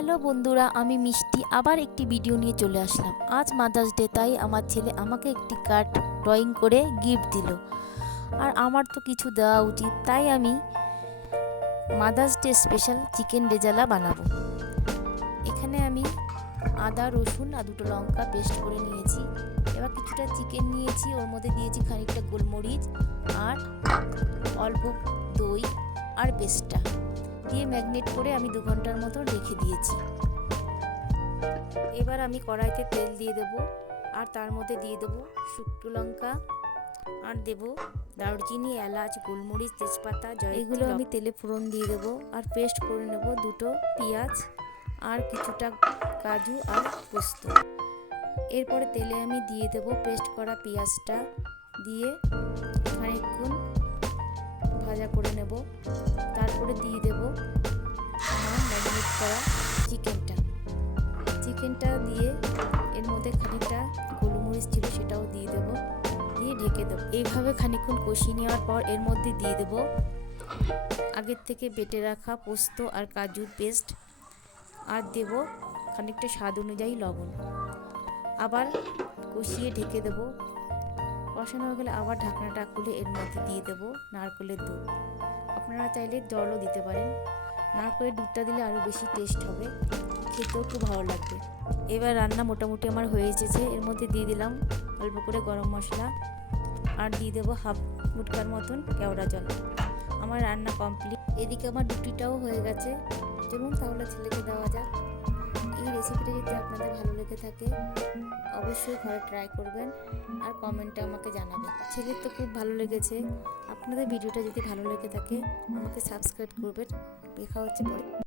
Hello বন্ধুরা, আমি মিষ্টি আবার একটি ভিডিও নিয়ে চলে আসলাম। আজ মাদার্স ডে, তাই আমার ছেলে আমাকে একটি কার্ড ড্রয়িং করে গিফট দিল। আর আমার তো কিছু দেওয়া উচিত, তাই আমি mother's day special chicken rezala বানাবো। এখানে আমি আদা, রসুন আর দুটো লঙ্কা পেস্ট করে নিয়েছি। এবার কিছুটা চিকেন নিয়েছি, ওর মধ্যে দিয়েছি খানিকটা গোলমরিচ আর অল্প দই আর পেস্টটা দিয়ে ম্যাগনেট করে আমি 2 ঘন্টার মতো রেখে দিয়েছি। এবার আমি কড়াইতে তেল দিয়ে দেব আর তার মধ্যে দিয়ে দেব শুকনো লঙ্কা আর দেব দারুচিনি, এলাচ, গোলমরিচ, তেজপাতা, এগুলো আমি তেলে ফোড়ন দিয়ে দেব। আর পেস্ট করে নেব দুটো পেঁয়াজ আর কিছুটা কাজু আর পোস্ত। এরপরে তেলে আমি দিয়ে দেব পেস্ট করা পেঁয়াজটা দিয়ে খানিকক্ষণ ভাজা করে নেব। তারপরে দিয়ে দেব আমার ম্যারিনেট করা চিকেনটা দিয়ে এর মধ্যে খানিকটা গোলমরিচ ছিল সেটাও দিয়ে দেব, দিয়ে ঢেকে দেবো। এইভাবে খানিকক্ষণ কষিয়ে নেওয়ার পর এর মধ্যে দিয়ে দেব আগের থেকে বেটে রাখা পোস্ত আর কাজুর পেস্ট আর দেব খানিকটা স্বাদ অনুযায়ী লবণ। আবার কষিয়ে ঢেকে দেবো। কষানো হয়ে গেলে আবার ঢাকনাটা খুলে এর মধ্যে দিয়ে দেবো নারকেলের দুধ। আপনারা চাইলে জলও দিতে পারেন। নারকেলের দুধটা দিলে আরও বেশি টেস্ট হবে, খেতেও খুব ভালো লাগবে। এবার রান্না মোটামুটি আমার হয়ে এসেছে। এর মধ্যে দিয়ে দিলাম অল্প করে গরম মশলা আর দিয়ে দেবো হাফ মুটকার মতন কেওড়া জল। আমার রান্না কমপ্লিট। এদিকে আমার রুটিটাও হয়ে গেছে। চলুন তাহলে ছেলেকে দেওয়া যাক। এই রেসিপিটা যদি আপনাদের ভালো লেগে থাকে অবশ্যই ঘরে ট্রাই করবেন আর কমেন্টে আমাকে জানাবেন। ছেলের তো খুব ভালো লেগেছে। আপনাদের ভিডিওটা যদি ভালো লেগে থাকে আমাকে সাবস্ক্রাইব করবেন। দেখা হচ্ছে পরে।